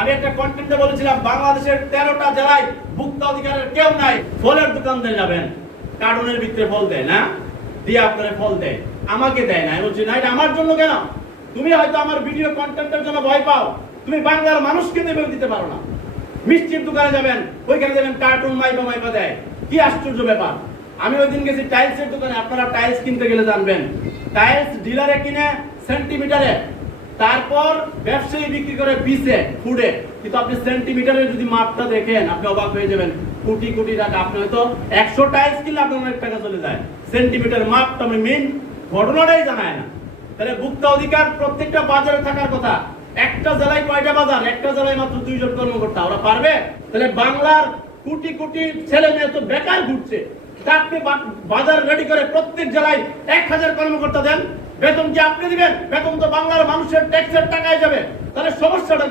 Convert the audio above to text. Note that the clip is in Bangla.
আমি একটা কন্টেন্টে বলেছিলাম বাংলাদেশের 13টা জেলায় ভোক্তা অধিকারের কেউ নাই। ফলের দোকানদার যাবেন, কার্টুনের ভিতরে ফল দেয় না, দিয়ে আপনারা ফল দেয়, আমাকে দেয় না। আমি বলছি না, এটা আমার জন্য কেন? তুমি হয়তো আমার ভিডিও কন্টেন্টের জন্য ভয় পাও, তুমি বাংলার মানুষকে দেবে দিতে পারো না। মিষ্টির দোকানে যাবেন, ওইখানে যাবেন কার্টুন মাইপা দেয়, কি আশ্চর্য ব্যাপার। আমি ওই দিন গেছি টাইলসের দোকানে, আপনারা টাইলস কিনতে গেলে জানবেন টাইলস ডিলারে কিনে সেন্টিমিটারে, তারপর ব্যবসায়ী বিক্রি করে পিসে ফুডে, কিন্তু আপনি সেন্টিমিটারে যদি মাপটা দেখেন আপনি অবাক হয়ে যাবেন। কোটি কোটি টাকা, আপনি হয়তো 100 টাইলস কিনলে আপনার অনেক টাকা চলে যায়, সেন্টিমিটার মাপটা আমি মেইন ঘটনাটাই জানায় না। তাহলে ভোক্তা অধিকার প্রত্যেকটা বাজারে থাকার কথা। একটা জেলায় কয়টা বাজার? একটা জেলায় মাত্র 2 জন কর্মকর্তা, ওরা পারবে? তাহলে বাংলার কোটি কোটি ছেলে মেয়ে তো বেকার ঘুরছে, আপনি বাজার রেডি করে প্রত্যেক জেলায় 1000 কর্মকর্তা দেন, বেতন কি আপনি দিবেন? বেতন তো বাংলার মানুষের ট্যাক্সের টাকায় যাবে, তাহলে সমস্যাটা